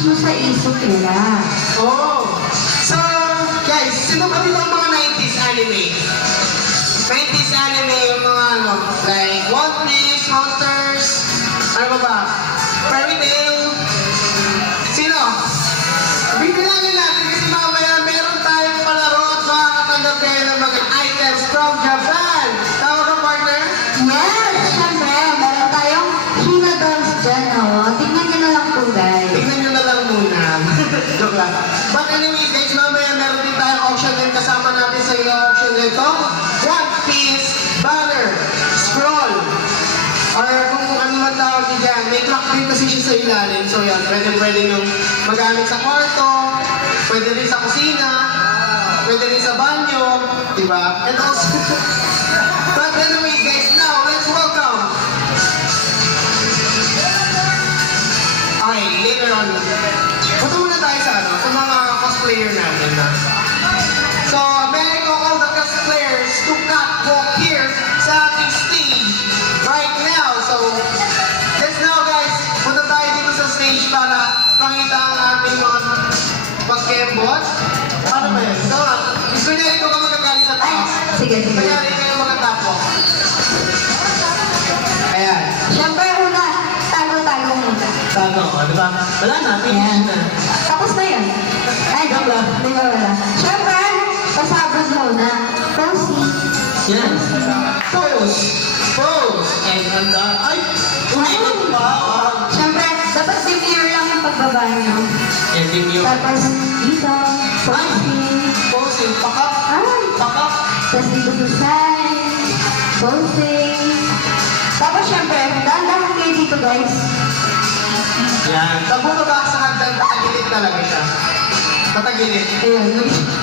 mismo sa isip nila. Oh! So, guys, sino ba dito ang mga 90s anime? 90s anime, yung mga ano, like One Piece, Hunters, ano ba ba? Fairy Tail. Sino? Bibilangin natin kasi mamaya meron tayong palaro at makakatanggap kayo ng mga items from Japan. Tama ba, partner? Yes! Siyempre, meron tayong Hina dolls dyan, oh. Tingnan nyo na lang po, guys. Tignan nyo na lang muna. Joke lang. But anyways, guys, mamaya meron din tayong auction din. Kasama natin sa iyo auction din ito. One Piece banner, scroll, or kung ano man tawag din dyan. May clock din kasi siya sa ilalim. So yan, pwede nyo magamit sa kwarto, pwede rin sa kusina, pwede rin sa banyo, di ba? And also, but anyways, guys, now, let's welcome. Okay, later on. Punta muna tayo sa ano, sa mga cosplayer natin. Ha? So, may I call all the cosplayers to catwalk here sa ating stage right now. So, let's now guys, punta tayo dito sa stage para pakita ang ating mga pagkembot. Paano ba yun? So, gusto niya ito ka magagaling sa taas. Sige, sige. Kaya rin kayo magkatapok. Ayan. Siyempre, una, tago-tago muna. Tago, di ba? Wala na, Ayan. finish na. Tapos na yun. Ay, Joke lang. di ba wala? Siyempre, pasabog muna. Posing. Yan. Pose. Pose. And handa. Ay! Umiikot pa. Siyempre, dapat secure lang yung pagbaba nyo. Ending yung Tapos, dito, posing. posing. Pakak. Ay, Pakak. tapos dito sa side. Posing. Tapos, siyempre, dahan-dahan kayo dito, guys. Yan. Pag bumaba sa hagdan, patagilid talaga siya. Patagilid. Ayun,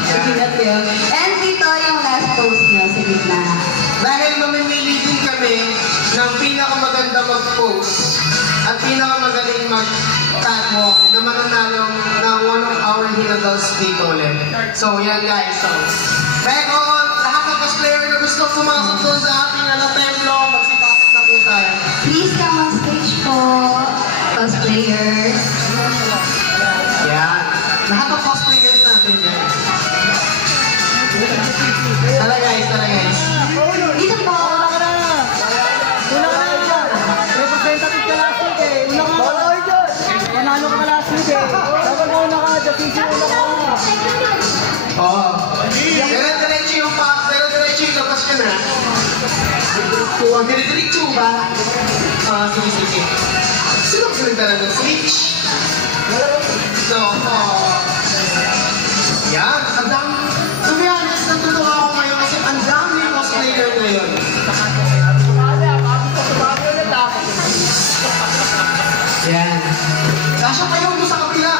nagilat yun. And dito yung last pose nyo sa gitna. Dahil mamimili din kami ng pinakamaganda mag-pose at pinakamagaling mag-catwalk na mananalo ng one of our hinagals dito ulit. So, yan guys. So, pero lahat ng cosplayer na gusto pumasok doon sa ating templo, magsipasok na po tayo. Please come on stage po, cosplayers. Yan. Lahat ng cosplayers natin yan. Tara guys, tara guys. Dito po. Una ka dyan. Representative ka last week eh. Una ka. Wala kayo dyan. Panalo ka last week eh. Dapat mo una ka. Jasisi una ka. Oo. Dire-diretso yung pack, dire-diretso yung labas ka na. Kung dire-diretso ba? Sige, sige. Sino kasi nagdala ng switch? So, yan. Ang dami. To be honest, natutuwa ako ngayon kasi ang dami cosplayer ngayon. Yan. Kasya kayo mo sa kapila.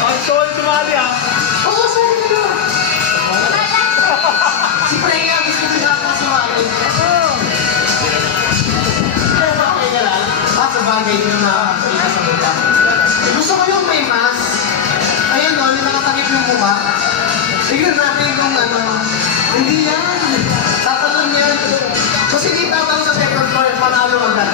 Ang tol tumali ah. Oo, sorry ka na. Si Freya, gusto ko na sumali. Okay ka lang? Sa bagay, hindi na makakapita sa mukha. Gusto ko yung may mask. Ayun o, yung nakatakip yung mukha. Tignan natin kung ano. Hindi yan. Tatalon yan. Kasi hindi tatalon sa second floor, panalo agad.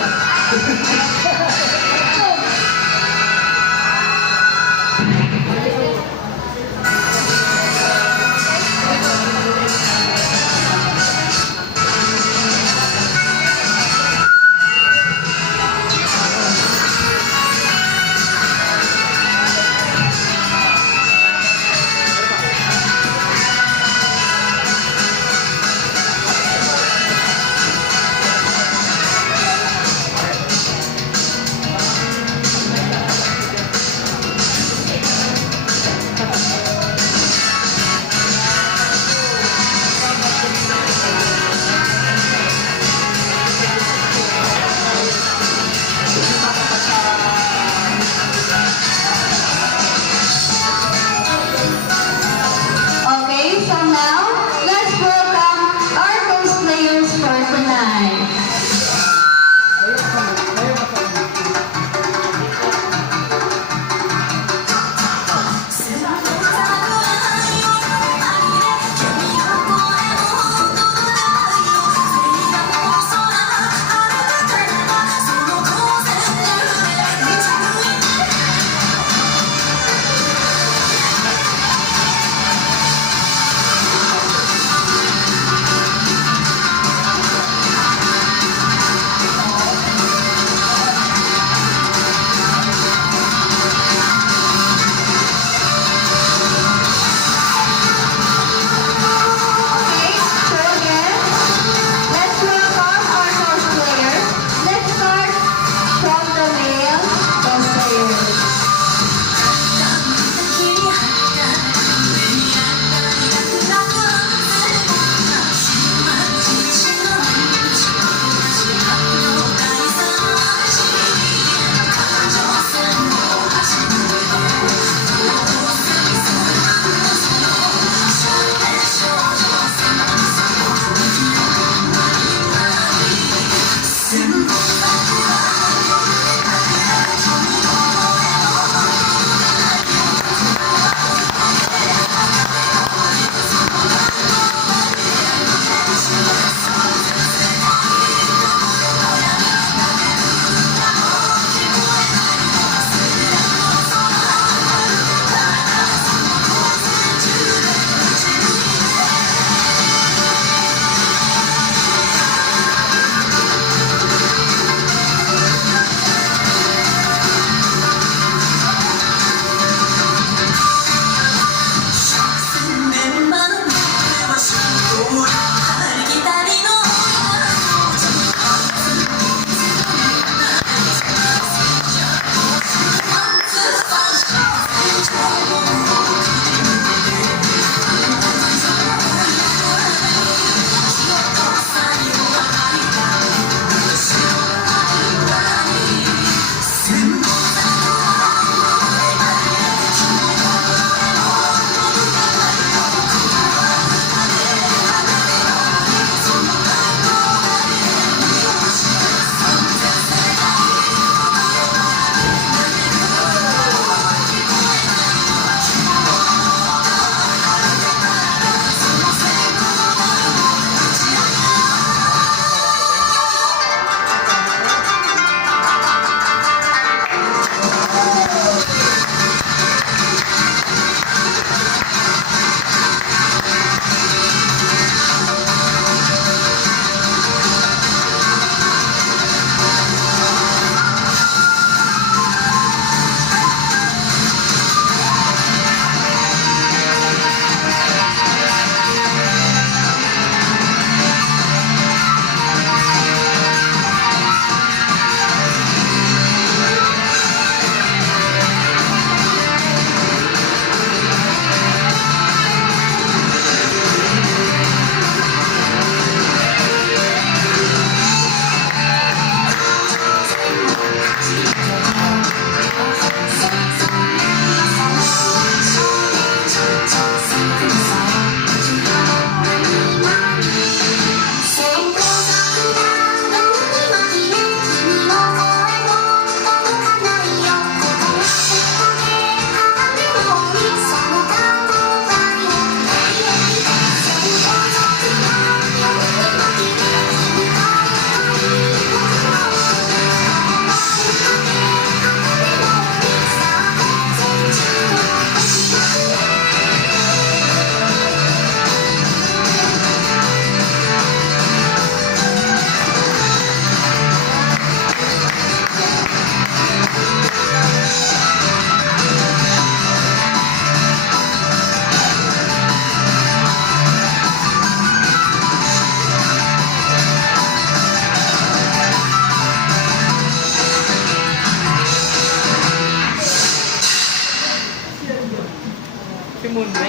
Siyempre,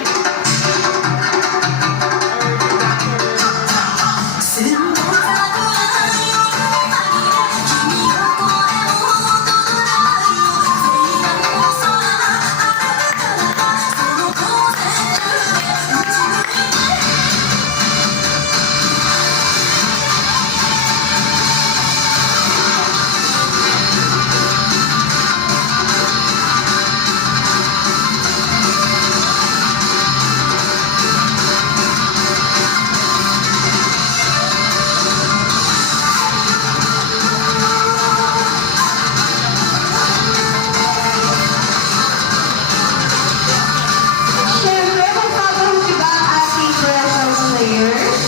magpapahuli ba ang ating precious players?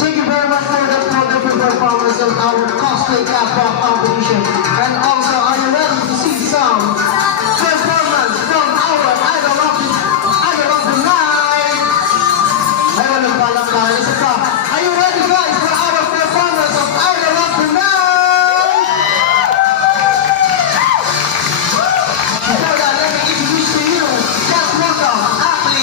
Thank you very much for the wonderful performance of our cosplay catwalk competition. And also, are you ready to see some performance from our idol of the night? Ay, walang palakpakan. Isa pa. Are you ready, guys, for our performance of idol of the night? Before that, let me introduce to you, let's welcome Ashley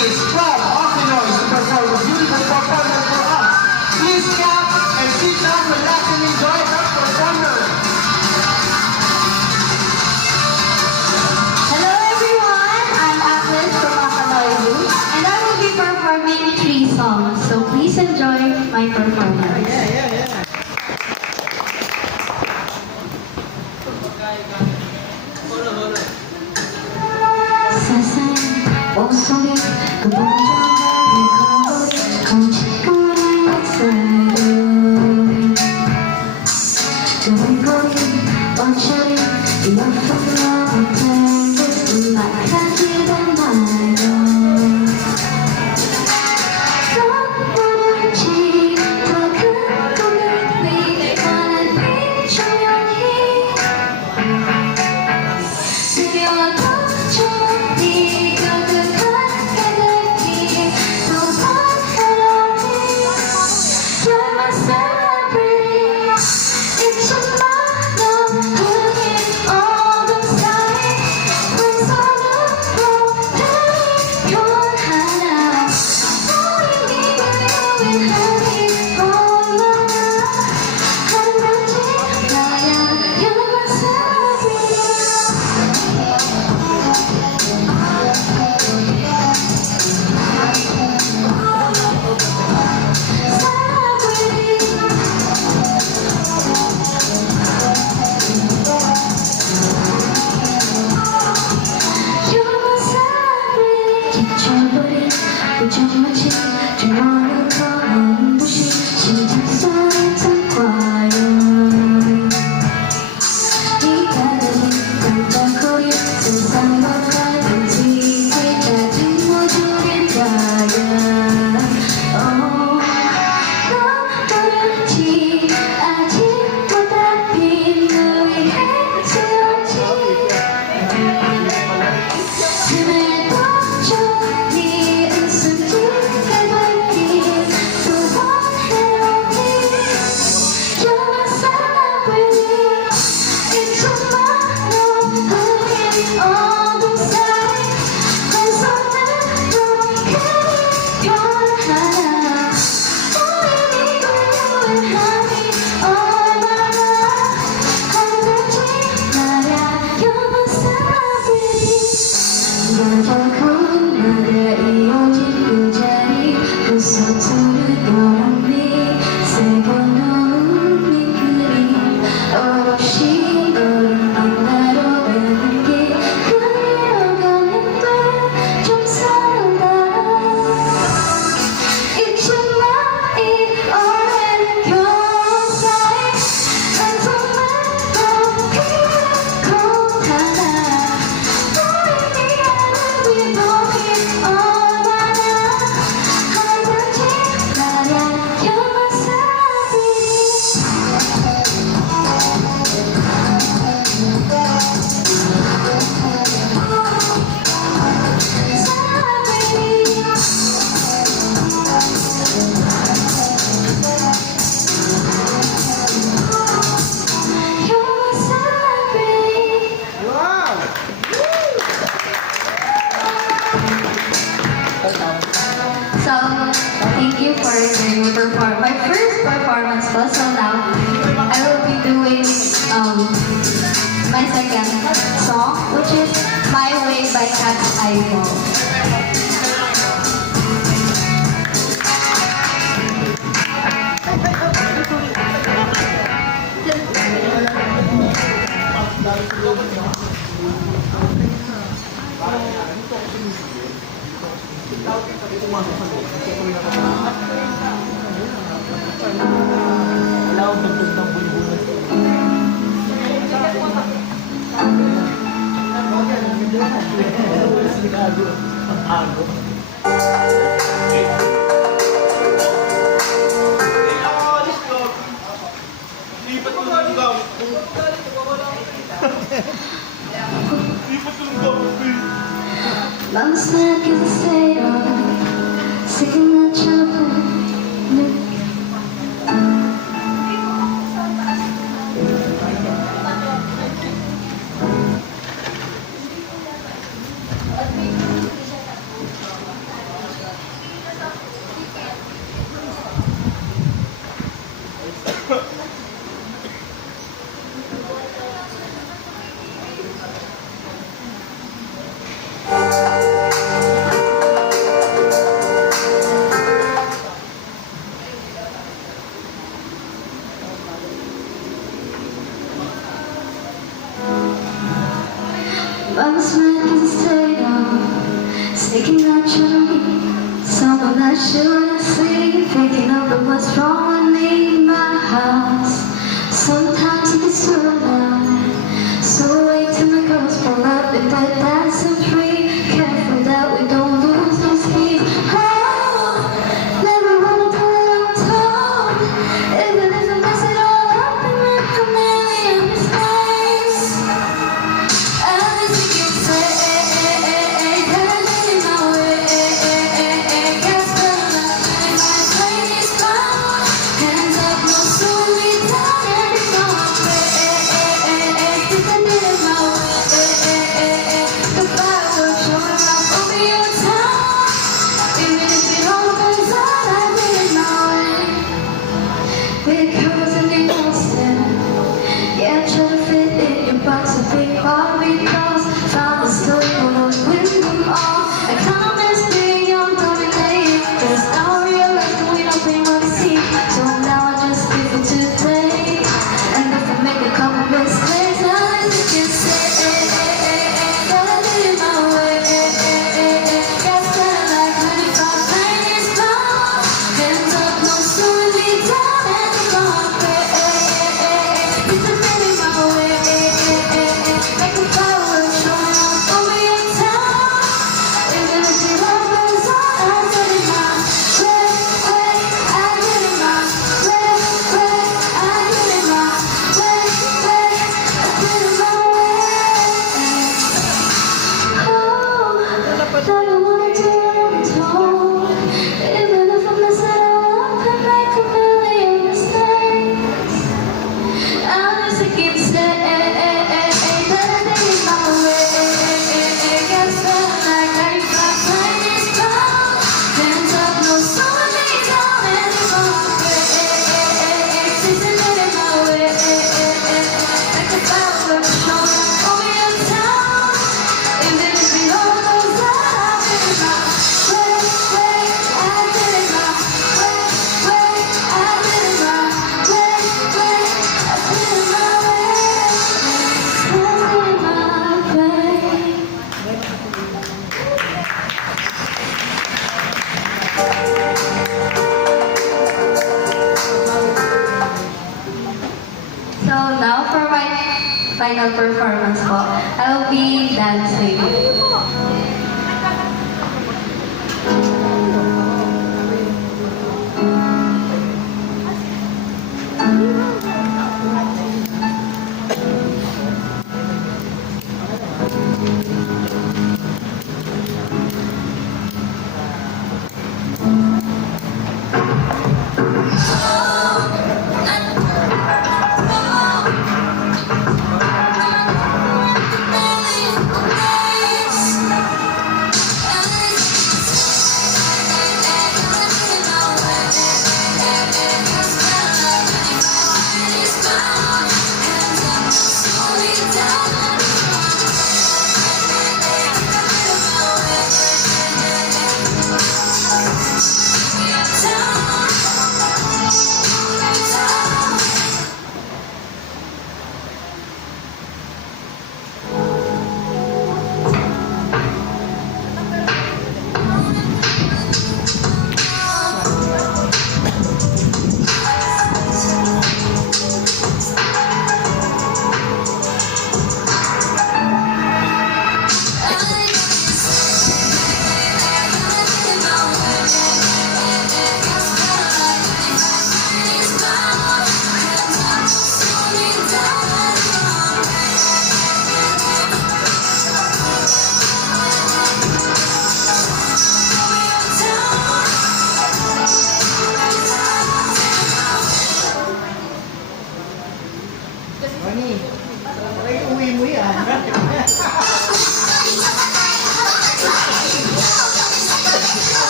So, thank you for the my first performance po. So now, I will be doing my second song, which is My Way by Cat's Eyeball. Mama's not gonna stay on, singing that trouble. Mama's not gonna stay on, Taking out your me, someone I shouldn't see. Thinking of what's wrong with me in my house. Sometimes it gets so loud, so wait till my girls pull up and that dancing free. Careful that we don't lose those keys. Oh, never wanna do it on top. Even if I mess it all up and make a million mistakes. At least you can say, that I did it my way. Guess that I'm not my plane is bound. Hands up, no slow me down. Every song I play, guess I did it my way. The fireworks showing up over your town. Even if it all goes out, I did it my way. Big curls and the old stand. Yeah, try to fit in your box of big Barbie dolls. Found the story with them all. I kinda miss being young, dominating. Cause now I realize that we don't bring what we see. So now I just live for today. And if I make a couple mistakes, at least you can say that I did it my way. Guess that I like 95 ladies bound. Hands up, no slowing me down. And it's gone crazy. This is really my way. Make a fireworks showing up over your town. Even if it all goes on, I did it my way. I did it my way. I did it my way. I did it my way. Oh, never wanna do it on told. Even if I mess it all up and make a million mistakes. At least I keep saying that I did it my way. Guess that like 95 ladies bound. Hands up, no slowing me down. And it's all great. Since I did it my way. Like a fireworks showing up over your town. Even if it all goes out, I did it my way. I did it my way. I did it my way. I did it my way. I did it my way. So now for my final performance po, I'll be dancing.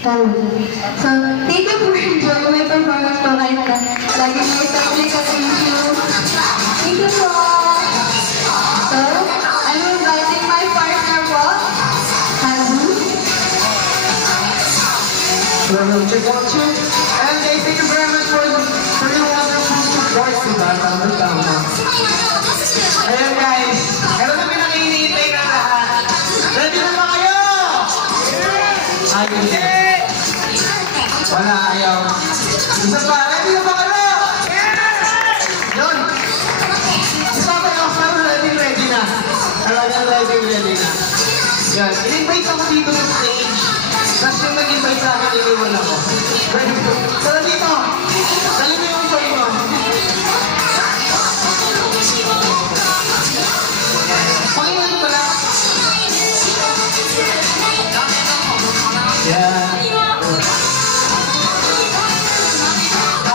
So, thank you for enjoying my performance po kahit na lagi may technical issue. Thank you po. So, I'm inviting my partner po, Hazu. Check 1, 2. And guys, thank you very much for your wonderful support. Diba? Tama. Ayan guys, ito na pinag-iinitay na lahat. Ready na ba kayo? Ayun. Wala, ayaw. Isa pa, ready na ba kayo? Yun. Isa pa yung Oscar, ready na. Talagang ready na. Yan, in-invite ako dito sa stage. Tapos yung nag-invite sa akin, iniwan ako. Ready po. Tara dito. Dali mo yung toy mo. Pakinggan ko lang. Yan.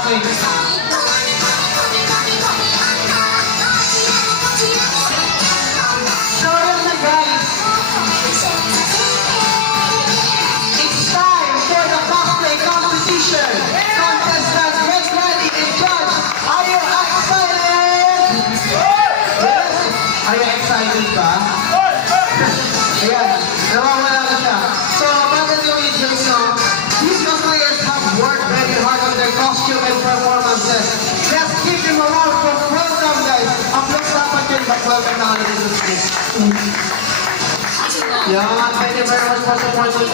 Okay. So, yun na guys. It's time for the cosplay competition. Contestants, get ready and judge. Are you excited? Yes. Are you excited ba? Ayan, nawawala na siya. So, bakit yung idiots nyo? These cosplayers have worked very hard on their costume and performances. Let's give them a round of welcome, guys. Applause dapat yun, but welcome na kami sa stage. Yeah, thank you very much for supporting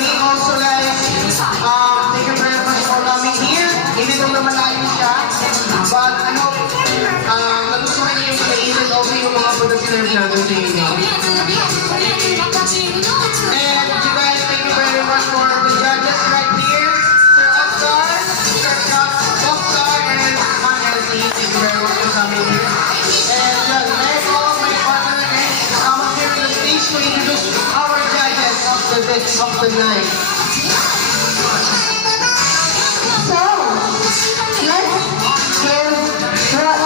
me also, guys. Thank you very much for coming here. Hindi nung namalayo siya. But I hope nagustuhan niyo yung place and also yung mga food na sinerve natin sa inyo. And you guys, thank you very much for the judges right here. Sir Oscar, Sir Oscar, and Ma'am Elsie. Thank you very much for coming here. And yeah, let's all my partner again come up here on the stage to introduce our judges of the night. So, let's give our guest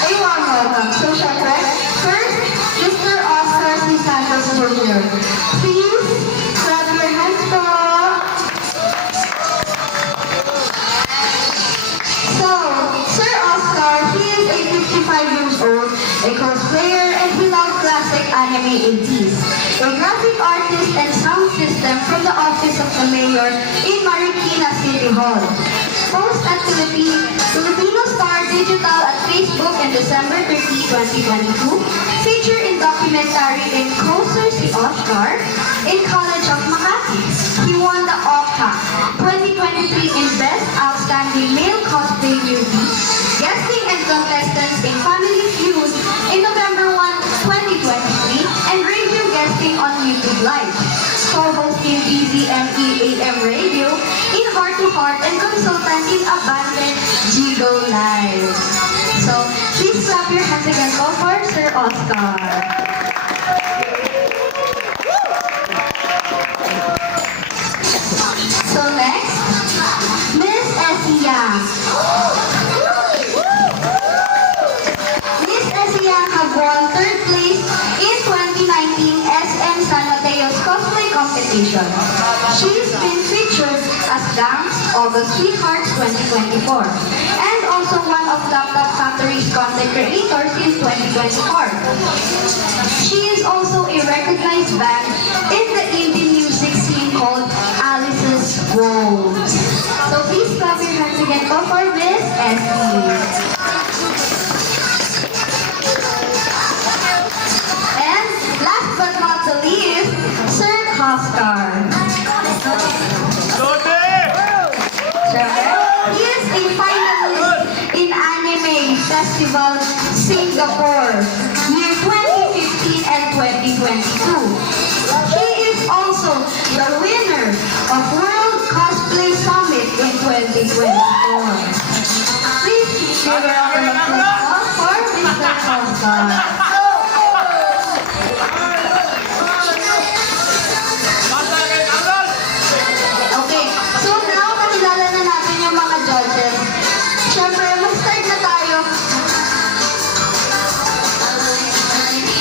a warm welcome. So, syempre, first, Mr. Oscar C. Santos Jr. Please, clap your hands po. So, Sir Oscar, he is a 55 years old, a cosplayer, and he loves classic anime 80s. A graphic artist and sound system from the office of the mayor in Marikina City Hall. Post at Filipino Star Digital at Facebook in December 30, 2022. Featured in documentary in Closer si Oscar in College of Makati. He won the OCA 2023 in Best Outstanding Male Cosplay Newbie, guesting and contestants in Family Feud in November 1, 2023, and radio guesting on YouTube Live. Co-hosting BZME AM Radio in Heart to Heart and consultant in Abandoned Gigo Live. So, please clap your hands again po for Sir Oscar. So next, Miss Essie Yang. Miss Essie Yang have won 3rd place in 2019 SM San Mateo's cosplay competition. She's been featured as Gams August Sweethearts 2024 and also one of Laptop Factory's content creators since 2024. She is also a recognized band in the indie music scene called Alice's Wolves. So please clap your hands again for Miss Essie. And last but not the least, Sir Oscar. He is a finalist in Anime Festival Singapore year 2015 and 2022. He is also the winner of World Cosplay Summit in 2024. Please give a round of Okay, so now makilala na natin yung mga judges. Siyempre, mag-start na tayo.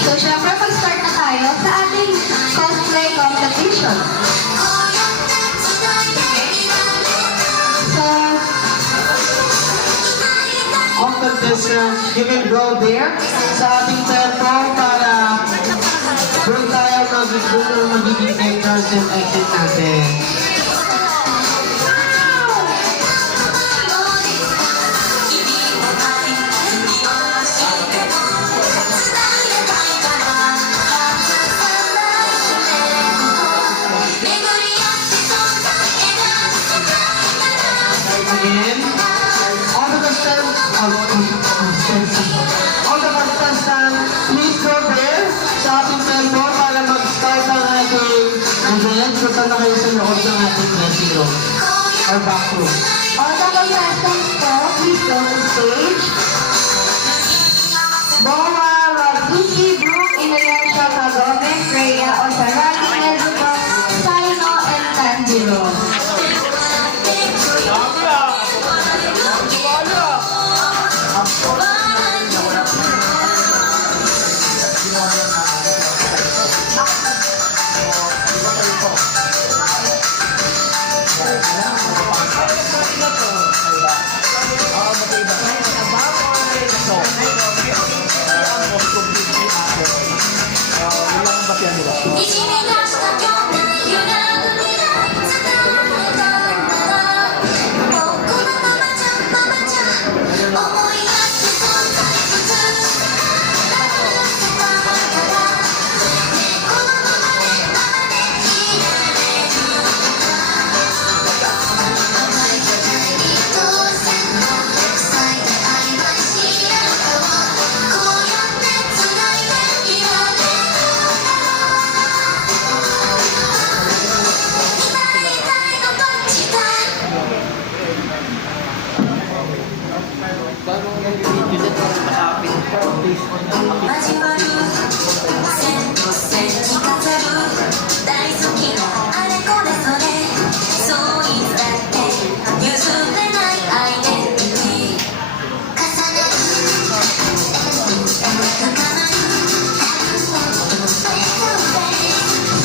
So, siyempre, mag-start na tayo sa ating cosplay competition. So, All contestants, you can go there sa ating tempo para doon tayo magiging entrance and exit natin. Again, all the contestants, please go there sa ating tempo para mag-start ang ating event. Punta na kayo sa loob ng ating dressing room or back room. all the contestants po, please go to stage. Boa, Rodriguez, Brooke, Inayasha, Kagome, Freya, Osaragi, Nezuko, Saino, and Tanjiro.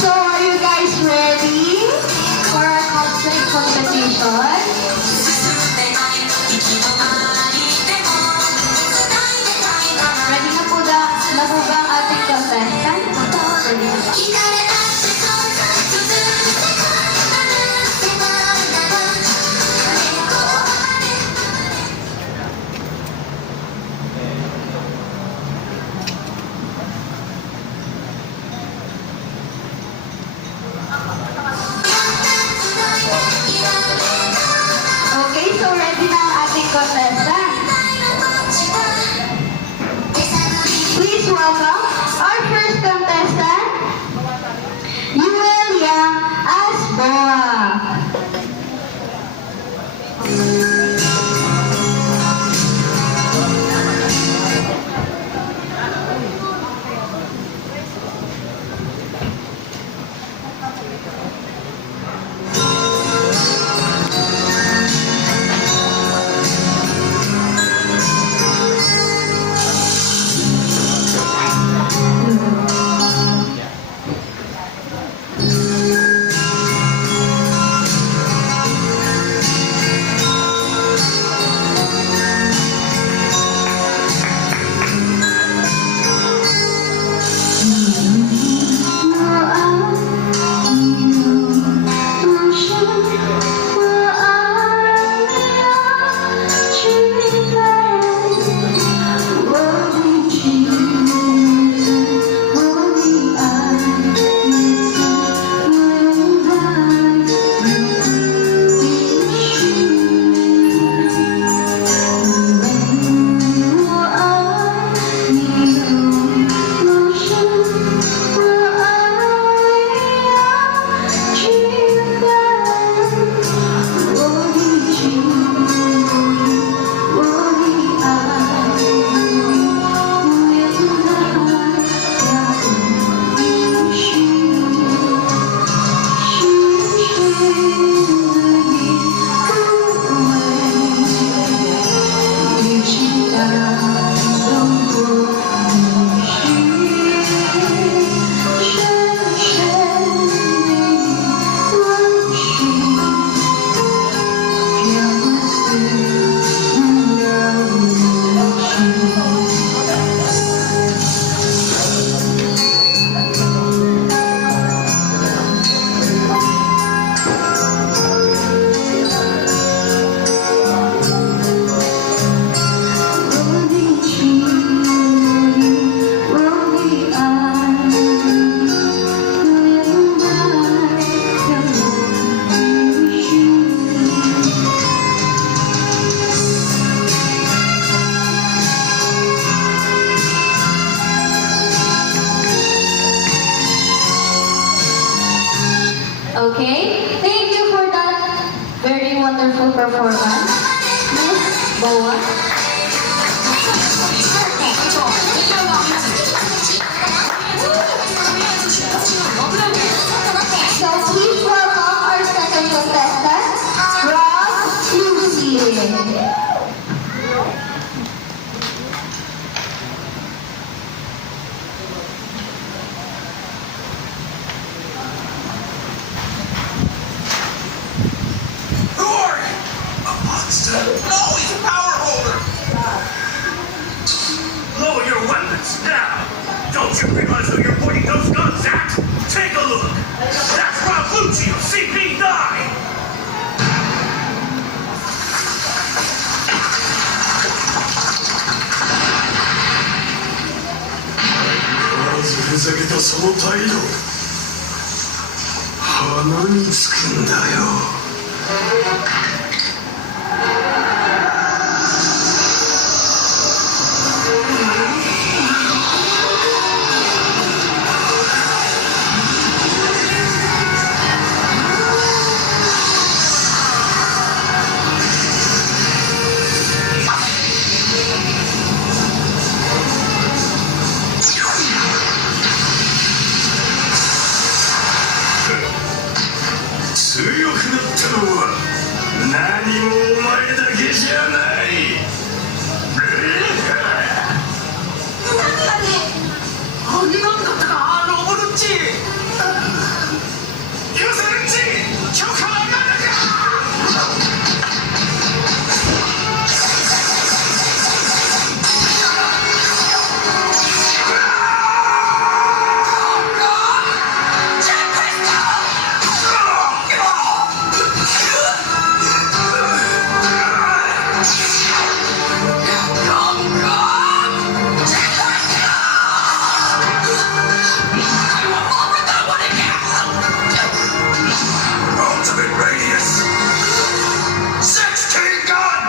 So, are you guys ready for our cosplay competition? Ready na po Silence now! Don't you realize who you're pointing those guns at? Take a look! That's Rob Lucci of CP9!まずふざけたその態度鼻につくんだよ強くなったのは何もお前だけじゃない何なんだったかロボルッチユーゼルッチ許可はまだかUltimate radius 16 gun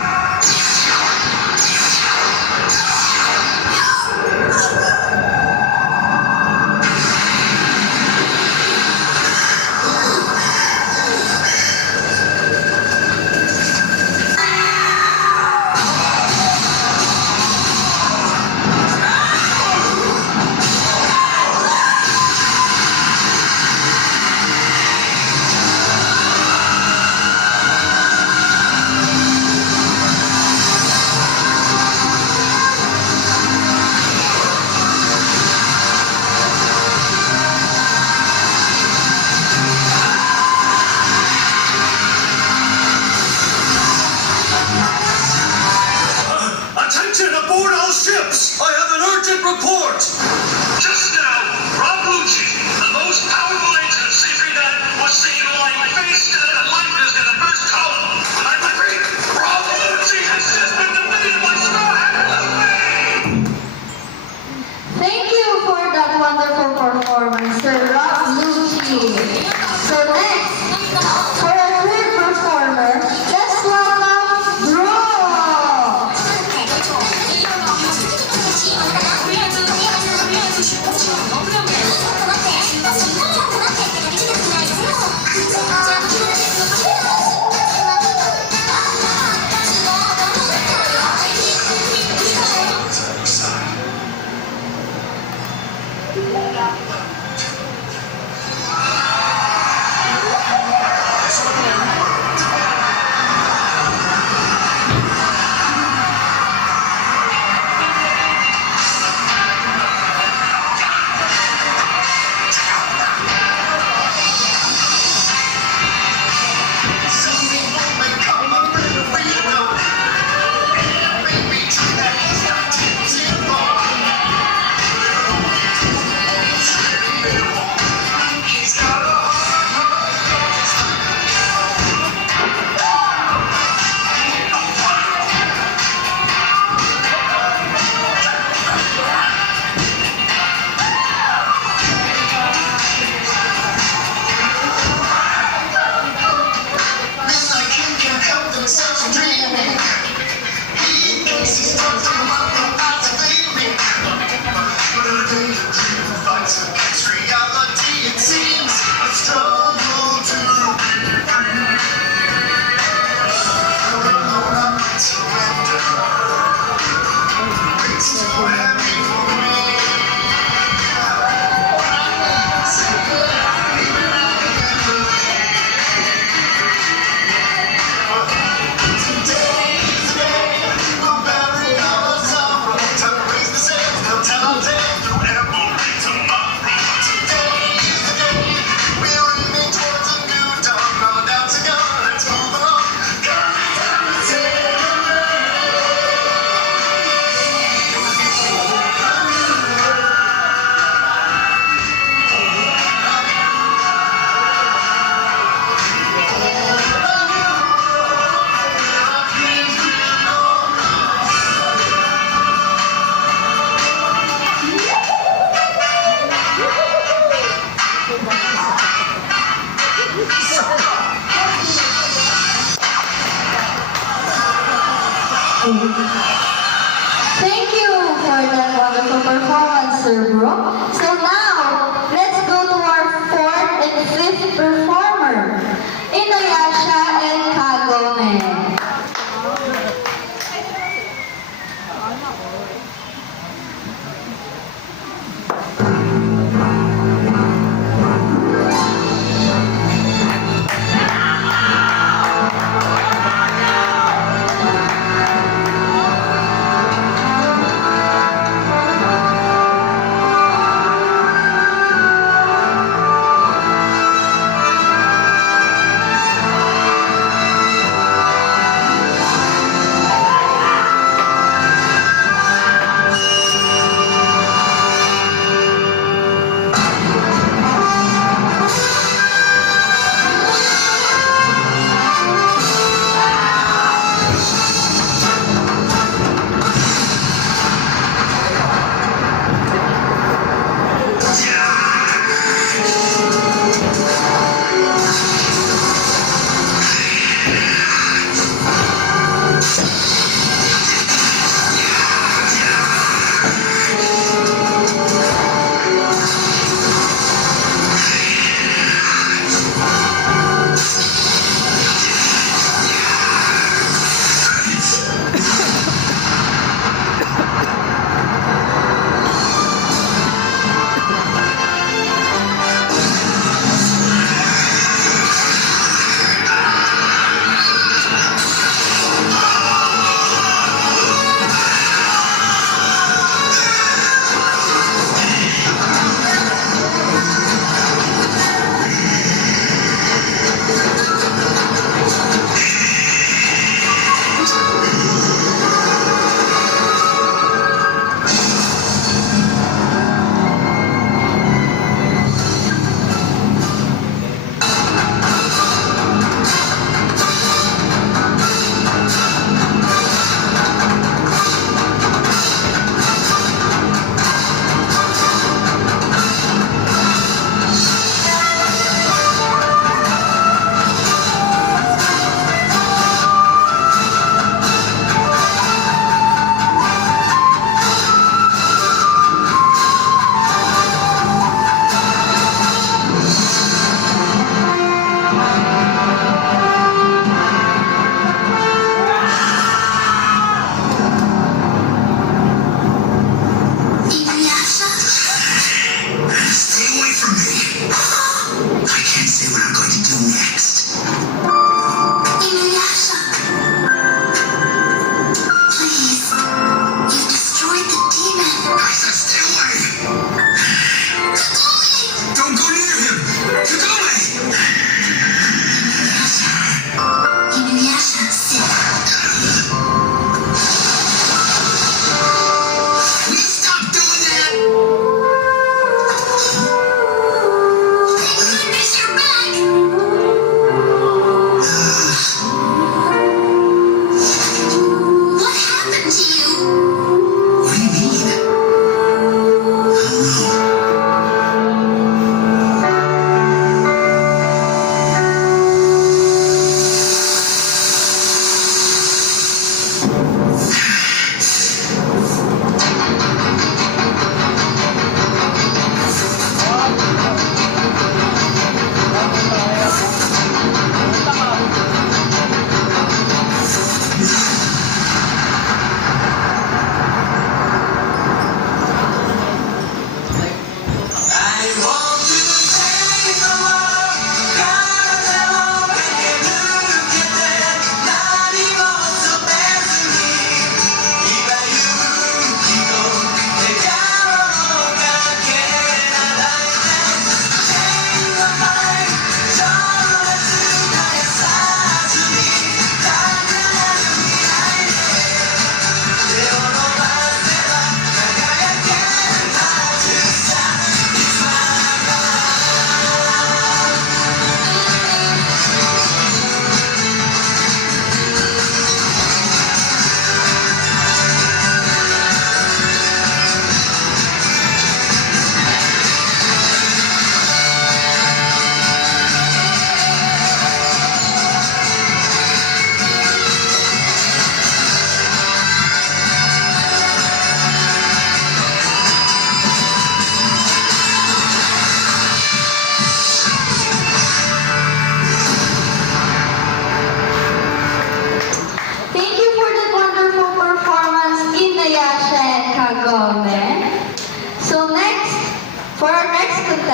Attention aboard all ships! I have an urgent report! Just now, Rob Lucci, the most powerful agent of CP9, was seen lying face down and lifeless in the first column. I repeat, Rob Lucci has just been defeated by Straw Hat Luffy! Thank you for that wonderful performance, Sir Rob Lucci. So next, for our third performer, let's welcome Bro. Sir Brooke. So now, let's go to our fourth and fifth performer, Inuyasha and Kagome.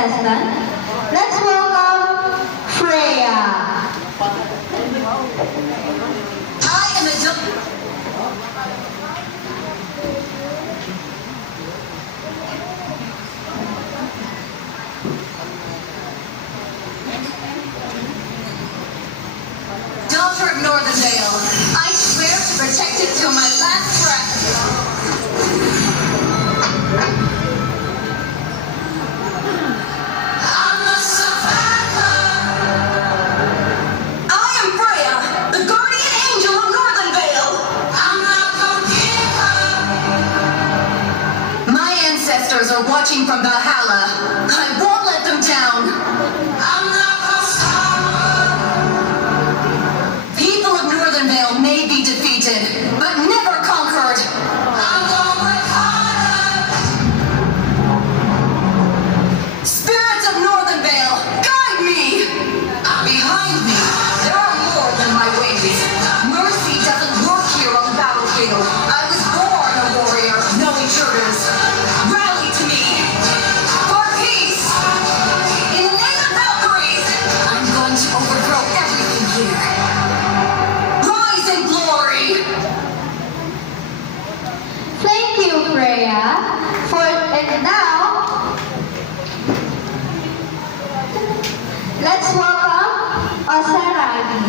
contestant. Let's welcome Freya. I am a daughter of Northernvale. I swear to protect it till my last breath. I'm a survivor. I am Freya, the guardian angel of Northernvale. I'm not gonna give up. My ancestors are watching from Valhalla. I won't let them down. I'm not gonna stop. People of Northernvale may be defeated, but never conquered. I'm gonna work harder. Spirits of Northernvale, guide me! Behind me, there are more than my ways. Mercy doesn't work here on the battlefield. I was born a warrior, no intruders. Rally to me! For peace! In the name of Valkyries, I'm going to overthrow everything here. Rise in glory! Thank you, Freya. And now, let's welcome Osaragi.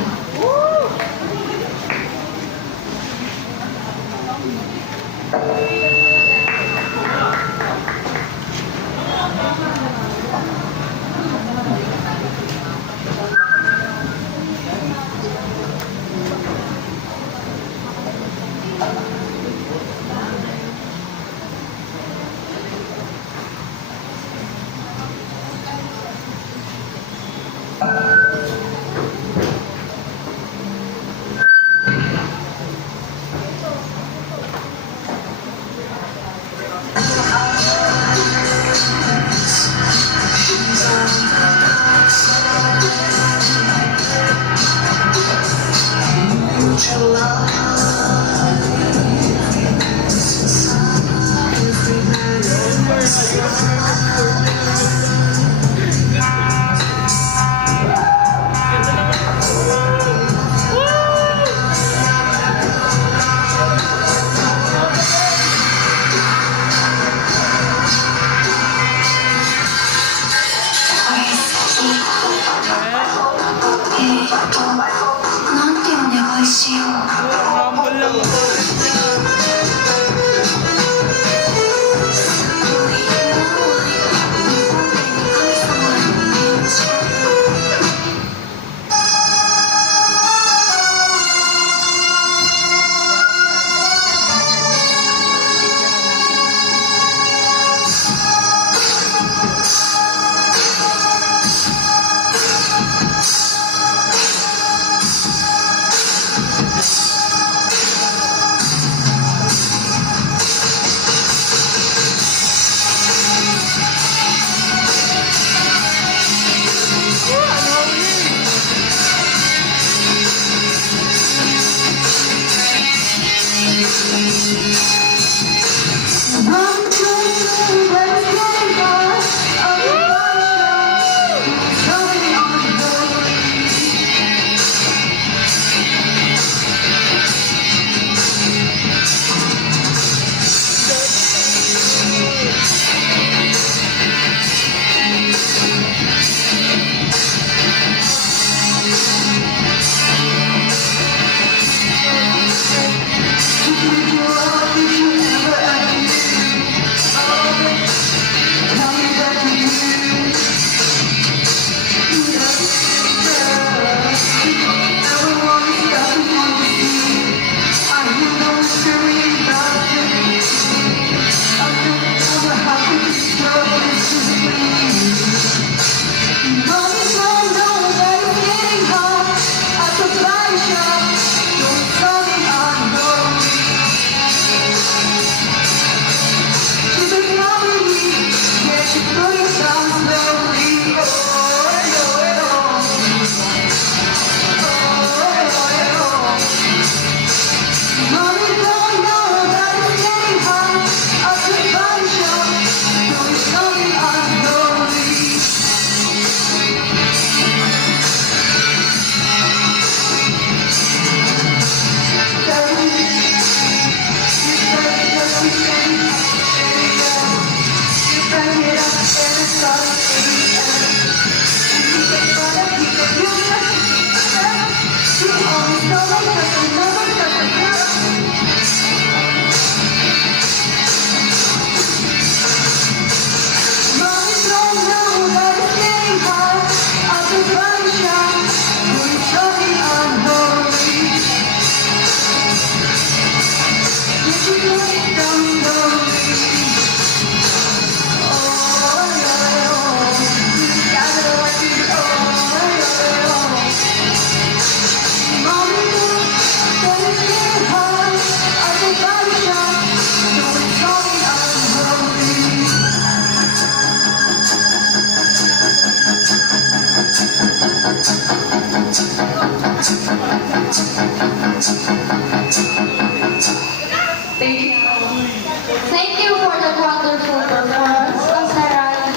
Thank you for that wonderful performance of Sarah.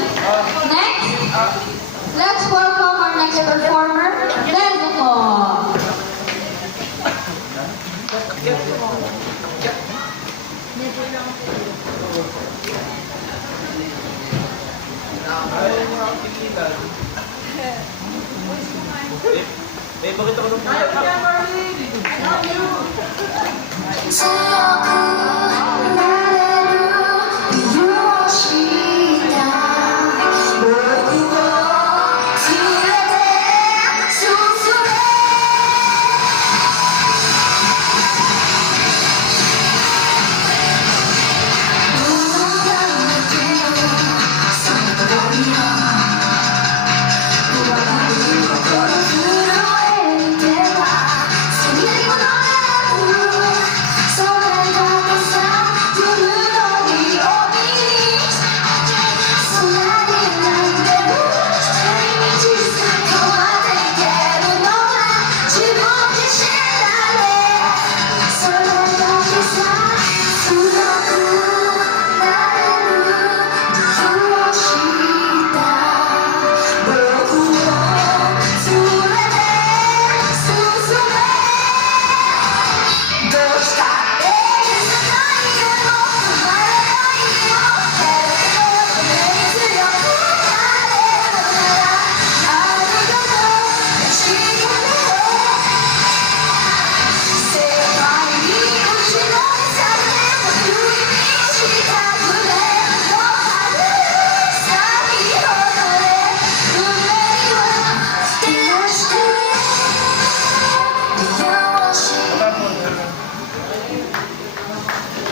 Next, let's welcome our next performer, Nezuko. Bakit ako nung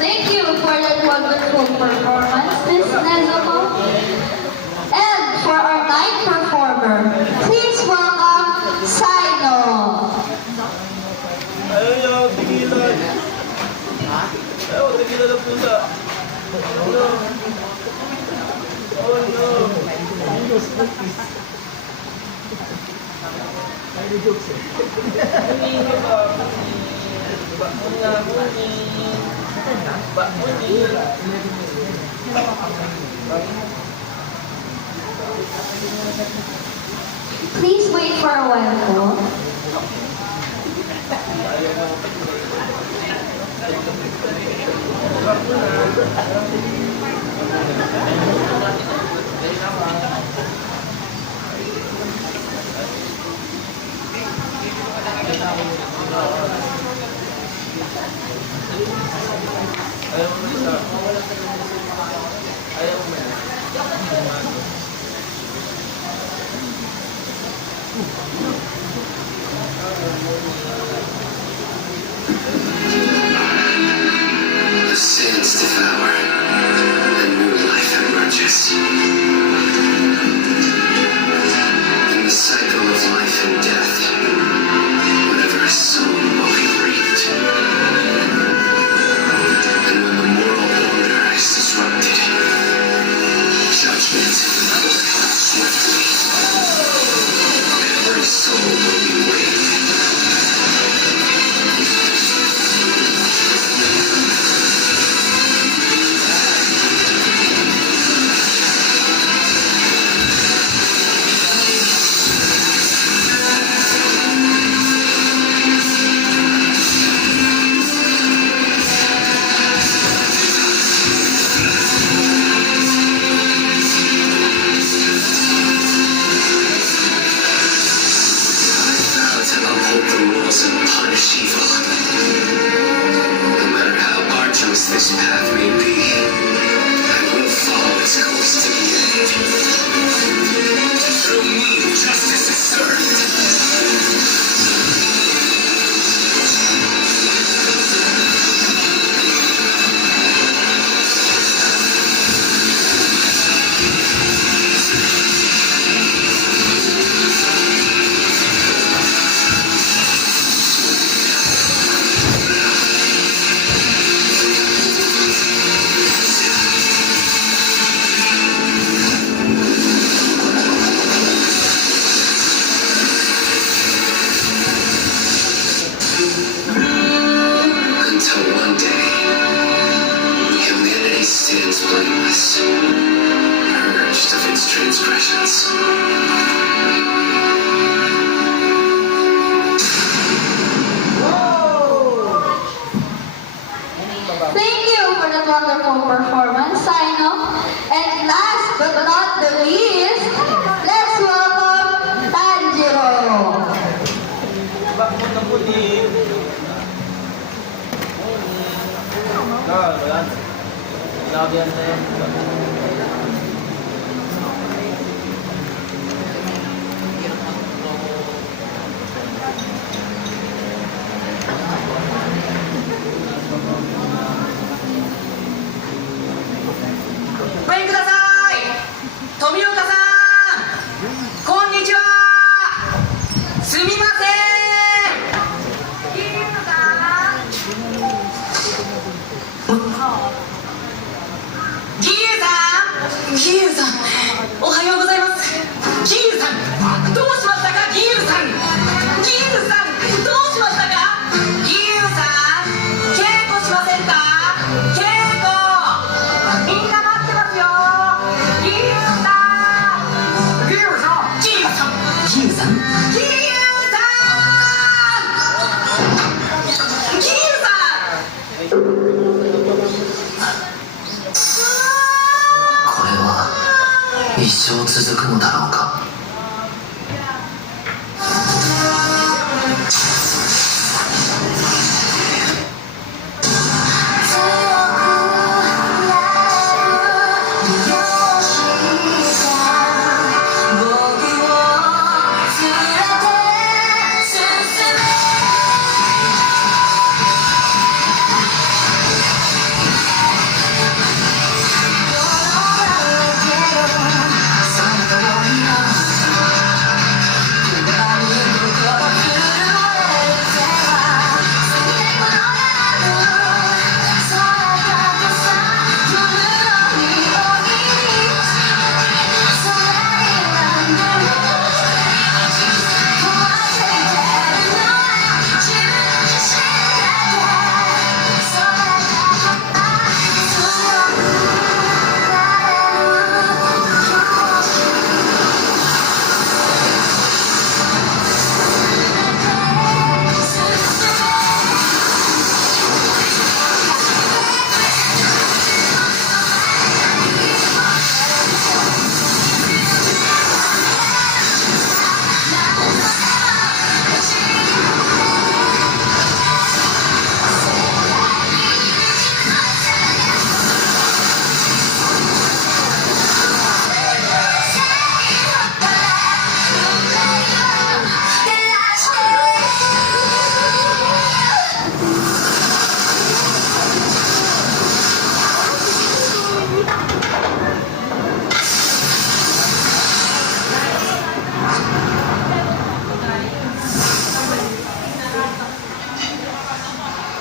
Thank you for that wonderful performance, Miss Nezuko. And for our ninth performer, please welcome Sino. Ayaw, tigilan. Ayaw, tigilan ang pusa. Oh no. Oh no. Please wait for a while po. The sands devour, and new life emerges. In the cycle of life and death, whatever is sown will be reaped. And when the moral order is disrupted, judgment will come swiftly. Every soul will be weighed. This path may be, I will follow its course to the end. Through me, justice is served. purged of its transgressions. Thank you for that wonderful performance, Sino. And last but not the least, let's welcome Tanjiro.ごめんください。富岡さん、こんにちは。すみません。ギーさん、ギーさん、おはようございます。ギーさん、どうしましたか、ギーさん。ギーさん、どうしましたか。ギーさん、稽古しませんか。稽古。みんな待ってますよ。ギーさん。ギーさん。ギーさん。ギーさん。ギーさん。これは一生続くのだろうか。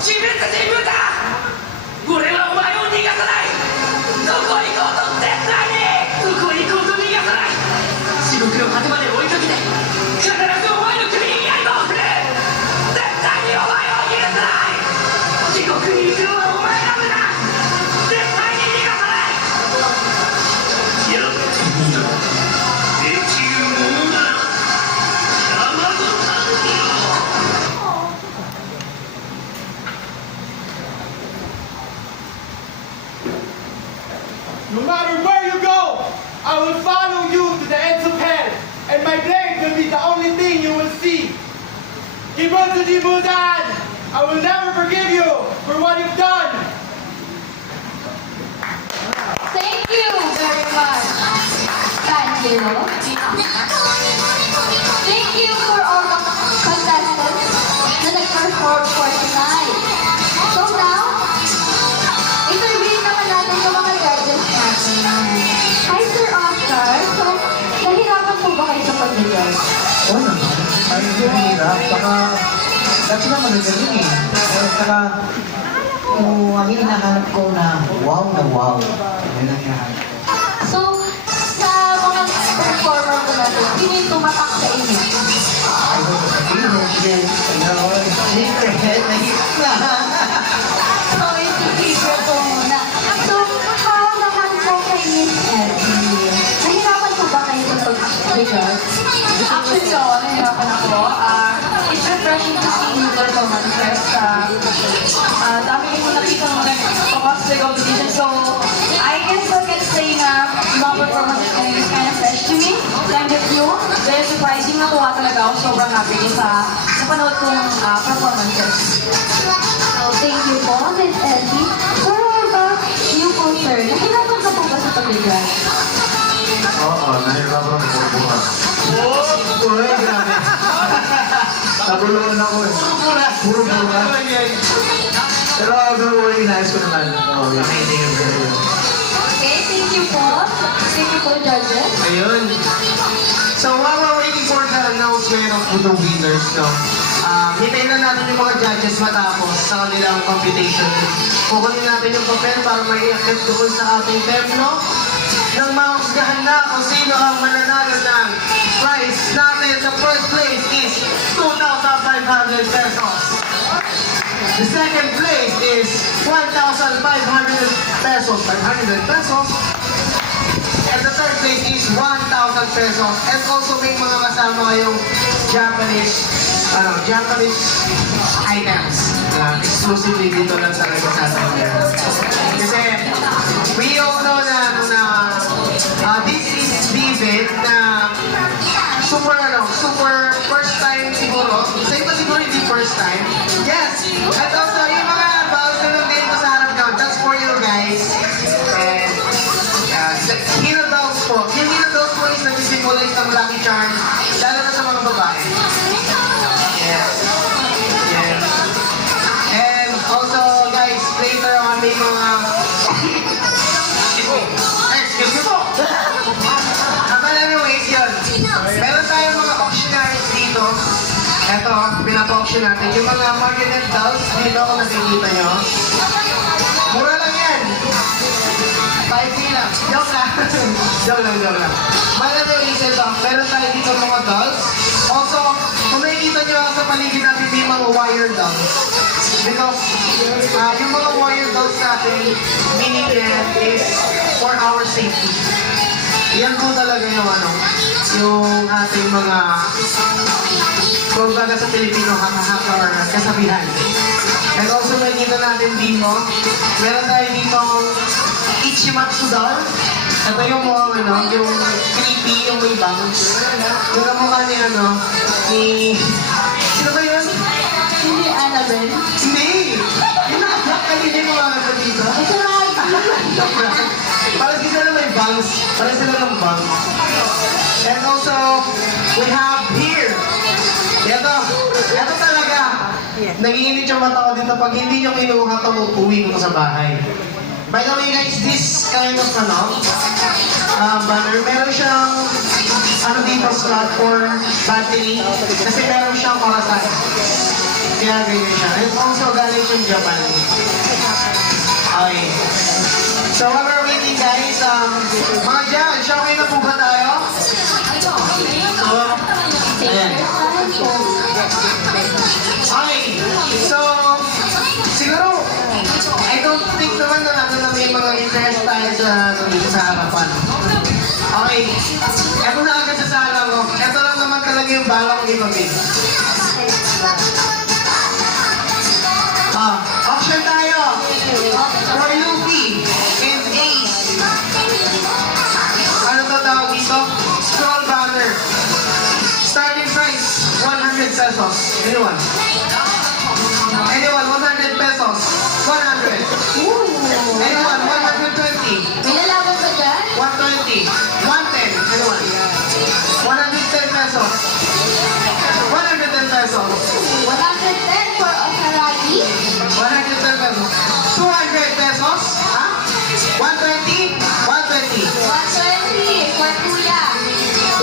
自分だ自分だ。俺はお前を逃がさない。どこ行こうと絶対にどこ行こうと逃がさない。地獄の果てまで追いかけて必ずお前の首に刃を振る。絶対にお前を許さない。地獄に行くのはお前なんだ。絶対に逃がさない。やってみろ。できるものなら山とたんよ。No matter where you go, I will follow you to the ends of heaven, and my blade will be the only thing you will see. Gibbon to Jibudan, I will never forgive you for what you've done. Thank you very much, Tanjiro. Thank you for all the contestants na nag-perform for tonight. So now, interview naman natin yung mga judges natin. Hi, Sir Oscar. So, nahirapan po ba kayo sa pag-judge? Oo naman. Ay, hindi mahirap. Saka, dati naman nagagaling eh. Saka, ang hinahanap ko na wow. Yan ang hinahanap ko. So, sa mga performer ko natin, sino yung tumatak sa inyo? Ay, hindi mo siya. Secret. Nahirap na. So, yung si Gabriel po muna. So, how naman po kayo refreshing to see new performances. Dami ko nakita ng pang-cosplay competition. So, I guess I can say na yung mga performances na yun is kind of fresh to me. So, I'm with you. Very surprising. Nakuha talaga ako. Sobrang happy ko sa napanood kong performances. So, thank you po, Miss Elsie. So, about yung concert, nahirapan ka po ba sa pag-drive? Oo, nahirapan ko bukas. Uy, grabe. Naguluhan ako eh. Puro bukas. Pero very nice ko naman. Oh, amazing and very good. Okay, thank you po. Thank you po, judges. Ayun. So while we're waiting for the announcement of the winners, no? Hintayin na natin yung mga judges matapos sa kanilang computation. Kukunin natin yung papel para may i-accept doon sa ating templo. Nang mahusgahan na kung sino ang mananalo ng prize natin. The first place is 2,500 pesos. The second place is 1,500 pesos. 500 pesos. And the third place is 1,000 pesos. And also may mga kasama kayong Japanese items na exclusively dito lang sa Nagkasasama. Kasi we all know na this is the event na super first time siguro. Sa iba siguro hindi first time. Yes! At also yung mga balls na lang dito sa harap ko, that's for you guys. And hero dolls po. Yung hero dolls po is nag-symbolize ng lucky charm, lalo na sa mga babae. Yes. Yes. And also, guys, later on may mga... Excuse me po! But anyways, yun. Meron tayong mga auctionaries dito. Eto, pinapa-auction natin. Yung mga marionette dolls, dito kung nakikita nyo. Mura lang yan. 5K lang. Joke lang. Joke lang. Anyways, ito. Meron tayo dito mga dolls. Also, kung nakikita nyo sa paligid natin may mga wire dolls. Because yung mga wire dolls natin, meaning yan is for our safety. Yan po talaga yung ating mga, kumbaga sa Pilipino, haka-haka or kasabihan. And also nakikita natin dito, meron tayo dito Ichimatsu doll. Ito yung mga yung creepy, yung may bangs. Yung kamukha ni sino ba yun? Hindi, Annabelle. Hindi! Yung naka-black kanina yung mga nasa dito. Ito lang. Parang sila na may bangs. Parang sila ng bangs. And also, we have here. Ito talaga. Nag-iinit yung mata ko dito. Pag hindi nyo kinuha ito, uwi ko sa bahay. By the way guys, this kind of banner, meron siyang dito slot for battery. Kasi meron siyang orasan. Kaya ganyan siya. And also, galing yung Japan. Okay. So while we're waiting guys, mga judge, okay na po ba tayo? So, ayan. Okay. So, siguro, I don't think naman na may mga interest tayo sa harapan. Okay. Eto na agad sa sala ko. Eto lang naman talaga yung balak ni Mami. Auction tayo. For Luffy and Ace. Ano to tawag dito? Scroll banner. Starting price, 100 pesos. Anyone? 100 pesos. 100. Anyone? 120. May lalaban ba dyan? 120. 110. Anyone? 110 pesos. 110 pesos. 110 for Osaragi. 110 pesos. 200 pesos. Ha? 120. 120. 120 for Kuya.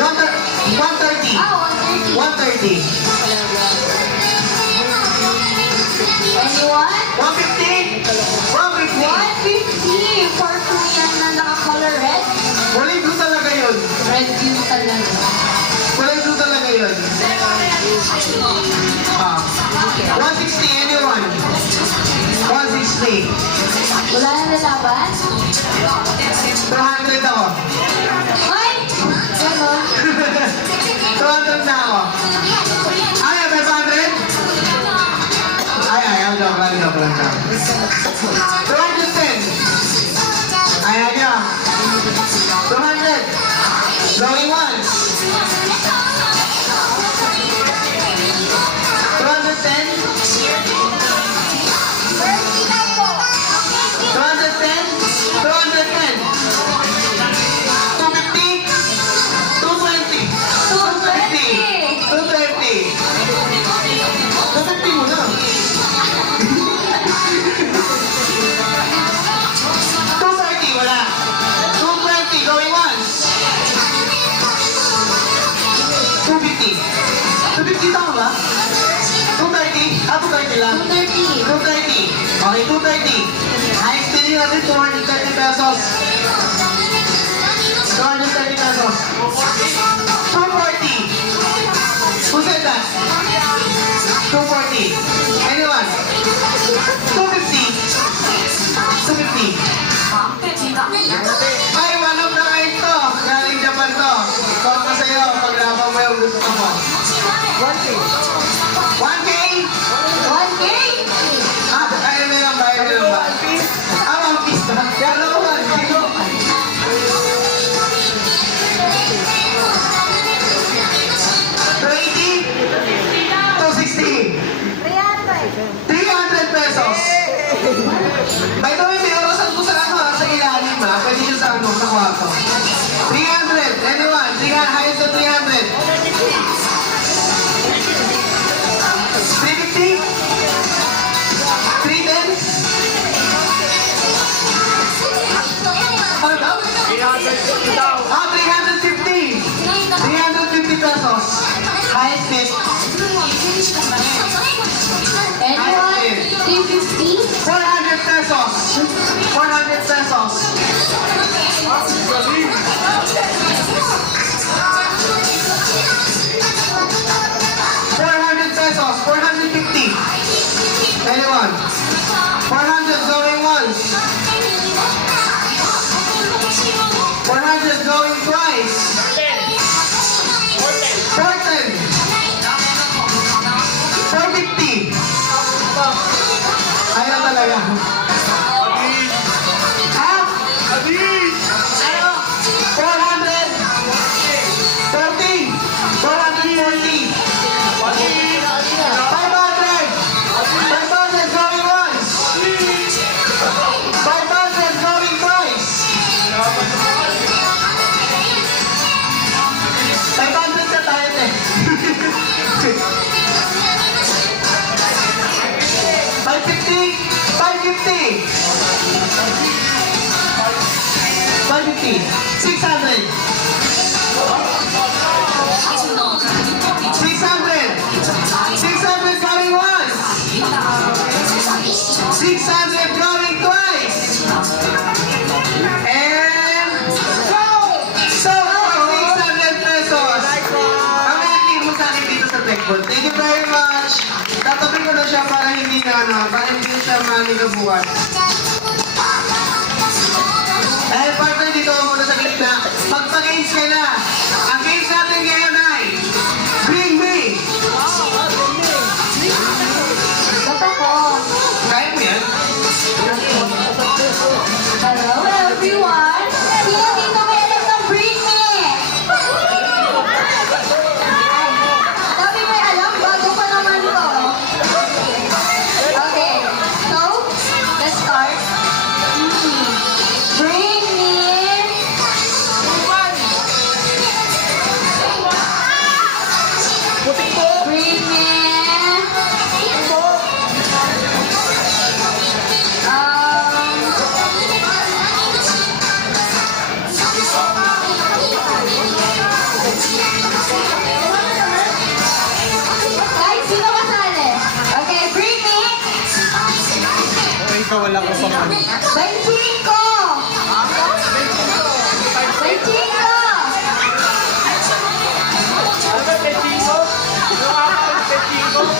130. 130. 130. Anyone? 150. 150. 150 for Kuya na naka-color red. Wala yung blue talaga yun. Red view talaga. Wala yung blue talaga yun. 160. Anyone? 160. Wala na lalaban? 200 ako. Ay! Ganon. 200 na ako. Ay, 500? Ayan niya. 200. Going once. 210. 210. 210. 250. 220. 250. 220. 250 muna. 230, wala. 220, going once. 250. 250 tama ba? 230? 230 lang. 230. 230. Okay, 230. Highest billing natin, 230 pesos. 230 pesos. 240. Who said that? 240. Anyone? 250. 250. Ay, manok na kayo ito. Galing Japan to. Ikaw pa sa'yo, paglaban mo yung gusto mo. 1K? 1K? 1K? Ah, kaya mo lang ba? Kaya mo lang ba? Ah, 1 piece ba? Kaya lang ko 1K. 300 pesos. By the way, may orasan ko sa sa ilalim ha. Pwede siya sa sa kwarto. 300. Anyone? 300. Highest to 300. 350? 310? Ano daw? 350. 350 pesos. Highest bid. Anyone? 350? 400 pesos. 400 pesos. 400 pesos. 450. Anyone? 400 going once. 400 going twice. 410. 450. Ayaw talaga. Ha? Ano? 400? 40? 440? 500? 500 going once? 500 going twice? 500 na tayo eh. 550? 550? 550? 600? 600? 600 going once? 600 going twice? And so 600 pesos. Ang ending mo sa akin dito sa Techball. Thank you very much. Tatabi ko na siya para hindi siya manigabuhan. Eh, partner, dito ako muna sa gitna. Magpa-games ka na. Ang games natin ngayon ay Bring Me. Ba't ako? Kaya mo yan? Hello everyone! Sino dito may alam ng Bring Me? Sabi may alam, bago pa naman to. Okay, so, let's start. Bring me. Bring me. Guys, sino kasali? Okay, bring me. Ikaw wala ko pa. 25! 25! Ano ba, Petino? Ano nga ba, Petino? Ano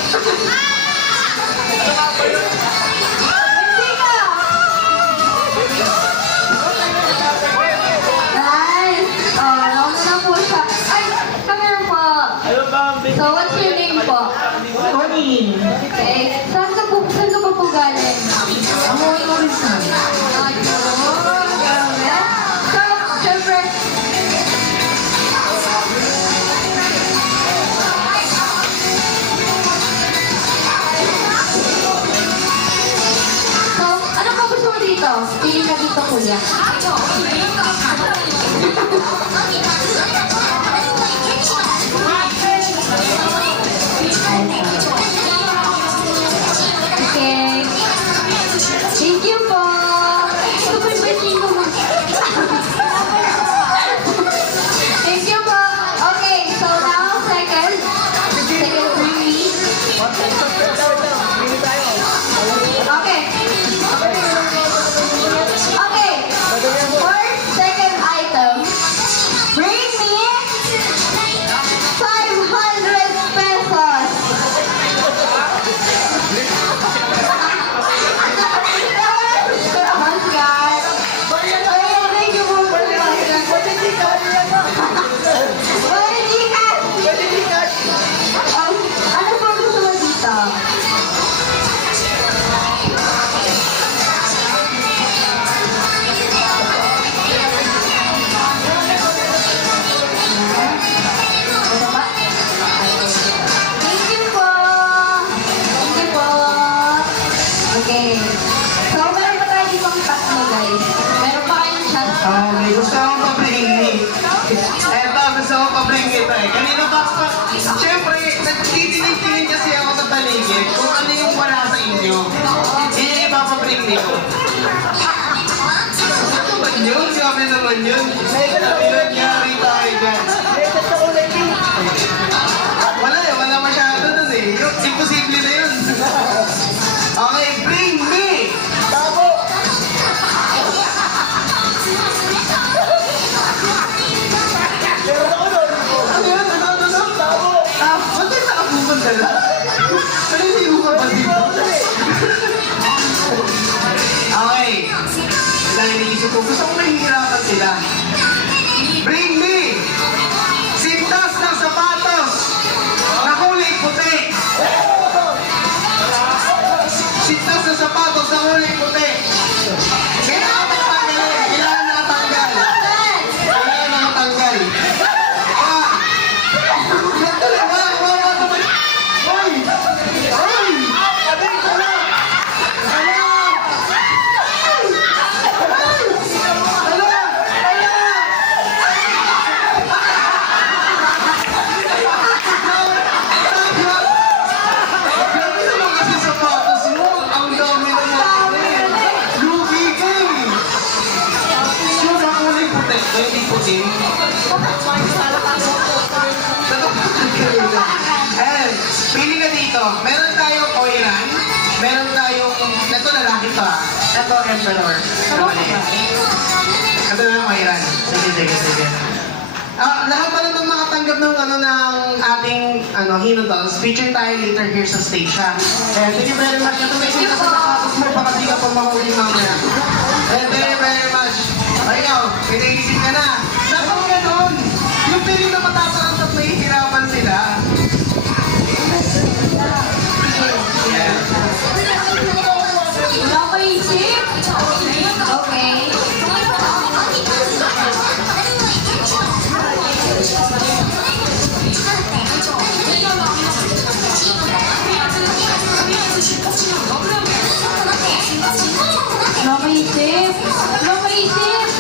nga ba yun? 25! Nice! Oh, nauna na po siya. Ay, come here po. Ano ba ang So, what's your name po? Tony. Okay. Saan ka po galing? kuya. Okay. Thank you po. Super birthday ko mo. Thank you po. Okay, so now second three. Okay. Okay. For second item, bring me 500 pesos. Oscar. Ay, thank you po. Ano po gusto mo dito? Ano ba? Thank you po. Thank you po. Okay. So, meron pa tayo ditong tatlo, guys. Meron pa kayong chance. May gusto akong pa-bring me. Eto, gusto akong pa-bring ito eh. Kanina pa, siyempre, nagtitinig-tinig kasi ako sa paligid kung ano yung wala sa inyo. Yun yung ipapabring me ko. Ano naman yun? Grabe naman yun. Nangyari tayo dyan. Wala masyado dun eh. Imposible na yun. Okay, bring me! Ano yun? Ano? Ba't tayo nakapupunta na? Ano hindi mo ka ba dito? Okay. Dahil iniisip ko, gusto kong mahihirapan sila. Bring me! Sintas ng sapatos na kulay puti. Sintas ng sapatos na kulay puti. Kailangan matanggalin. Kailangan nakatanggal. Kailangan nakatanggal. Grabe naman kasi sapatos mo. Ang dami naman eh. Lugi ka eh. Sure na kulay puti. Hindi puti. Ayan, pili ka dito. Meron tayong Oiran. Meron tayong... Ito lalaki to ah. Ito Emperor. Ito na yung Oiran. Sige. Lahat pa naman makatanggap ng ating Hinodals. Feature tayo later here sa stage ha. Thank you very much. Ito may sila sa sapatos mo. Baka di ka pa mahuli mamaya. Very, very much. Ay, ikaw, pinaisip ka na. Dapat ganun. Yung pili na matatarang at mahihirapan sila. Yeah. Wala ko isip? Okay. Wala ko isip? Wala ko isip? Okay.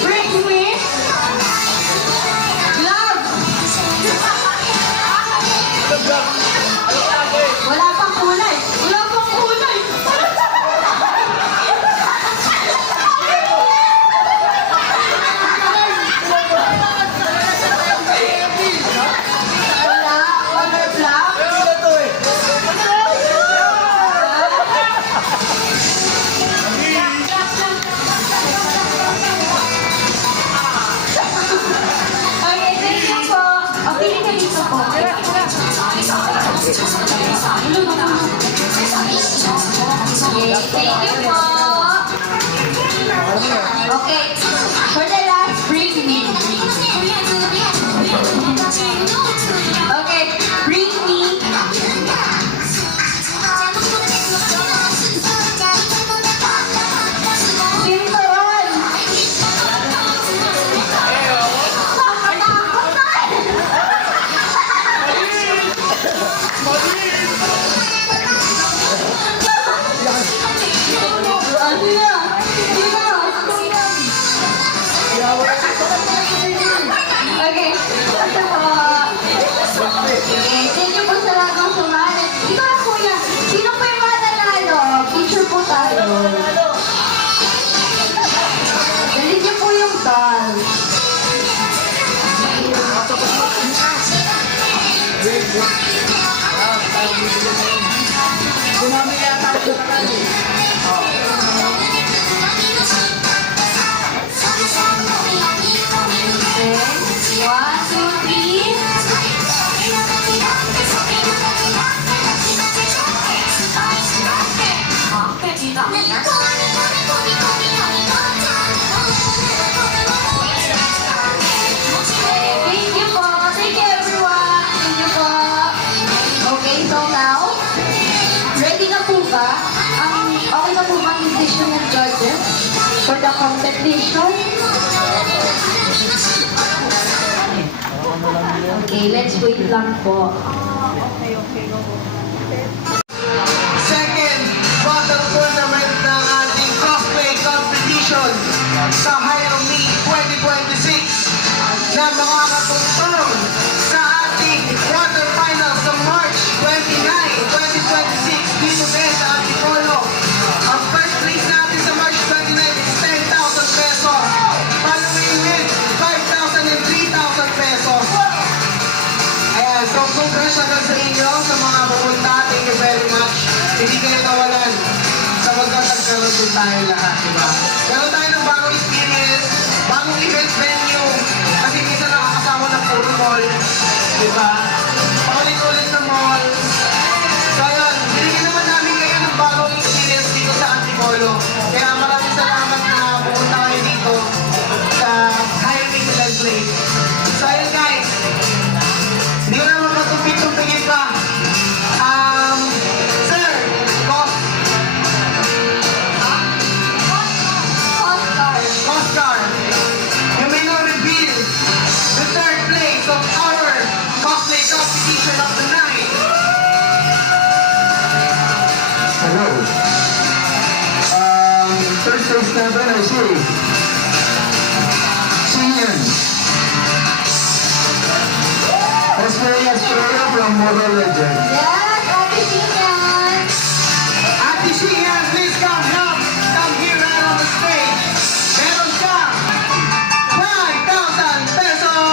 Bring me gloves. Wala pang kulay. Wala pang kulay. Wala. Color black. Okay, thank you po. O, pili ka dito po. Okay, thank you po. Okay, for the last, bring me. Ito po. Okay, thank you po sa lahat ng sumali. Ito na kuya, sino po yung mga nanalo? Picture po tayo. Dali niyo po yung doll. Gumami yata ako sa kanil. Okay. 1, 2, 3. Thank you po. Thank you everyone. Thank you po. Okay, so now, ready na po ba? Okay na po ba ang decision ng judges for the competition? Okay, let's wait lang po. Second battle tournament ng ating cosplay competition sa Hire Me 2026 na makakatungtong sa ating quarterfinal sa March 29, 2026 dito din sa Antipolo. Ang first place natin sa March 29 is 10,000 pesos. Following with 5,000 and 3,000 pesos. Ayan, so congrats agad sa inyo sa mga pumunta. Thank you very much. Hindi kayo nawalan sa magkakagkaroon din tayo lahat, di ba? Meron tayo ng bagong experience, bagong event venue, kasi minsan nakakasama ng puro mall, di ba? Paulit-ulit na mall. So ayun, binigyan naman namin kayo ng bagong experience dito sa Antipolo. Kaya maraming salamat na pumunta kayo dito sa Hire Me Event Place. So ayun guys, hindi ko naman matupit-tupigin pa. Sir, Oscar, you may now reveal the third place of our cosplay competition of the night. Hello. First place natin ay si Sian. Australia from Mobile Legends. Yes, Ate Sinan. Ate Sian, please come here right on the stage. Meron ka 5,000 pesos!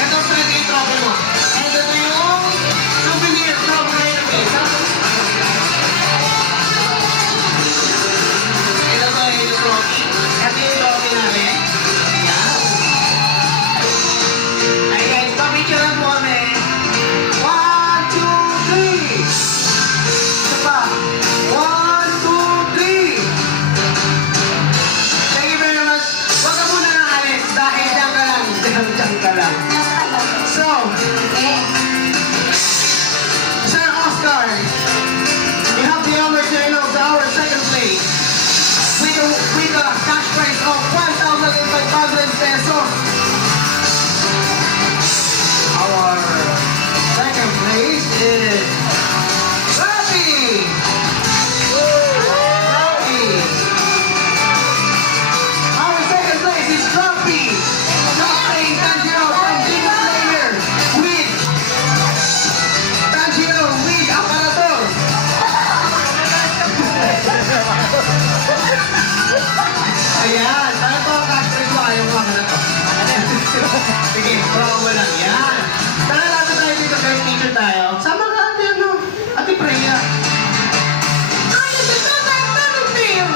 Ito friend, yung trophy mo. Ito na yung souvenir from Reyna Mesa. Ito ba yung trophy? Ito yung trophy namin. Ayan. Ay guys, pa-picture lang po kami. 1, 2, 3. Ito pa. 1, 2, 3. Thank you very much. Huwag ka muna nang alis dahil dyan ka lang. Dyan ka lang. So, Okay. Sir Oscar, you have the honor to announce our second place with a cash prize of 1,500 pesos. Our second place is Robbie! Robbie! Our second place is Robbie! Robbie Tanjiro from Demon Slayer with Tanjiro with Aparator! Ayan, ano to? Cash prize mo? Ayaw mo ako na to. Sige, baka mo lang. Yan. Tara natin tayo dito guys, picture tayo. Sama ka ate, ano? Ate Freya. Ay, ito na tayo natin, Phil.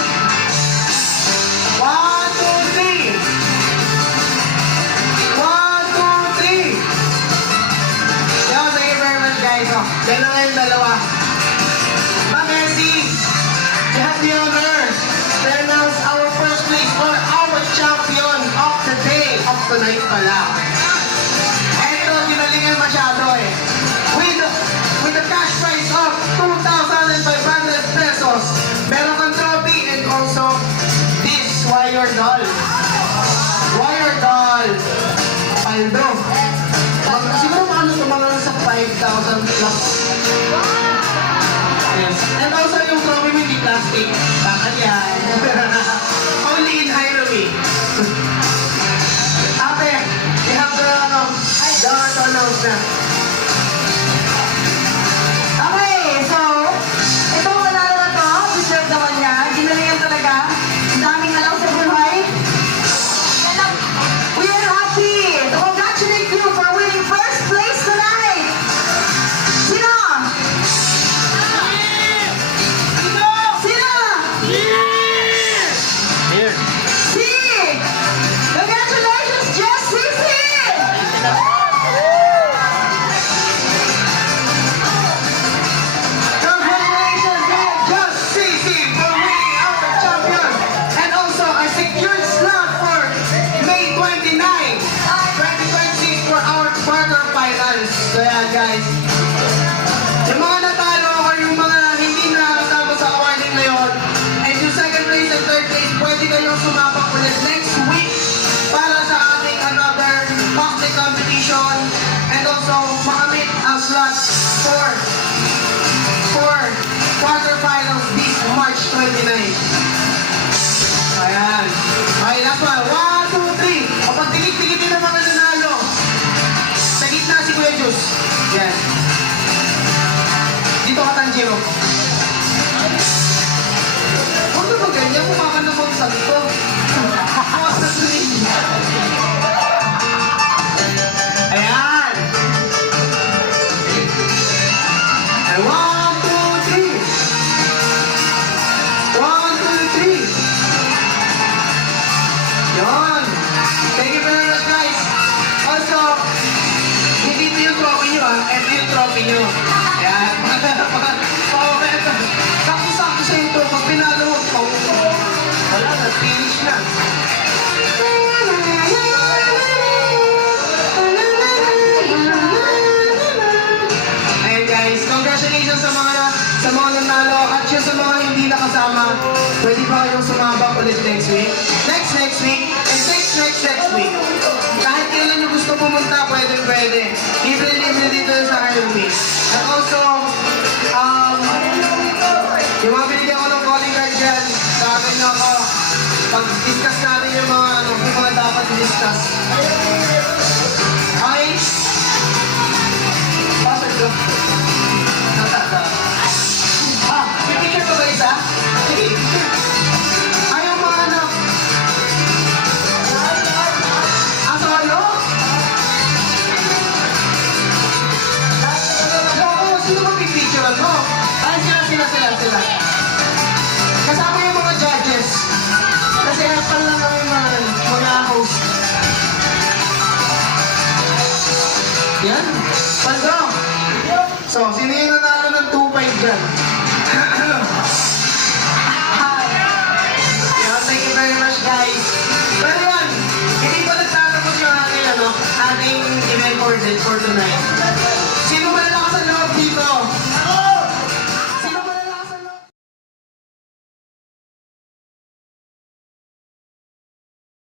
1, 2, 3. 1, 2, 3. Yo, thank you very much guys. Oh, dahil na ngayon dalawa. Ma'am Messi, you have the honor to announce our first place or our champion of the day, of the night pala. Eto, ginalingan masyado eh. With a cash prize of 2,500 pesos, meron kang trophy and also this wire doll. Wire doll. Paldo. Siguro mga plus. Yes. And also yung trophy mo hindi plastic. Bakal yan. Only in Hiromi. Ate, you have the announce na. Okay, so, itong manalo na to, deserve naman niya. Ginalingan talaga. Ang daming alam sa buhay. We are happy to congratulate you for winning first place tonight. Sino? Sino? Here. Si! Congratulations, Just Sisi! Congratulations, man! Just CC for winning out the champion. And also a secured slot for May 29, 2026 for our quarterfinals. So yeah, guys. Yung mga natalo or yung mga hindi nakakasama sa awarding na yun, and yung second place and third place, pwede kayong sumabak ulit next week para sa ating another boxing competition and also makamit ang slots for quarterfinals this March 29. Ayan. Okay, last one. 1, 2, 3. O pag tigit-tigitin ng mga nanalo. Sa gitna si Kuya Jus. Yan. Dito ka, Tanjiro. Huwag na ba ganyan? Mukha ka namang santo. Mukha sa tuloy. Ayan. And 1, 2, 3. 1, 2, 3. Yun. Thank you very much, guys. Also, hindi ito yung trophy nyo, ha? Ito yung trophy nyo. Ayan. Sakto-sakto sa ito. Pag pinalo mo, wala na. Finish na. Ayan, guys. Congratulations sa mga nanalo. At yun sa mga hindi nakasama, pwede pa kayong sumabak ulit next week. Next week. And next week. Kahit kailan nyo gusto pumunta, pwede. Libre dito sa Highway. At also, yung mga binigyan ko ng calling card dyan, gagawin na ako. Pag-discuss natin yung mga dapat i-discuss. Okay? Password ko. May picture ko ba isa? Sige, picture. Ayaw mga Aso ano? Oo, sino ba pipicturean mo? Ay, sila. Kasama yung mga judges. Kasi hapal lang kami mga host. Yan. Paldo. So, sino yung nanalo ng 2-5 dyan? Yeah, thank you very much, guys. Pero yan, hindi pa nagtatapos yung ating event for tonight.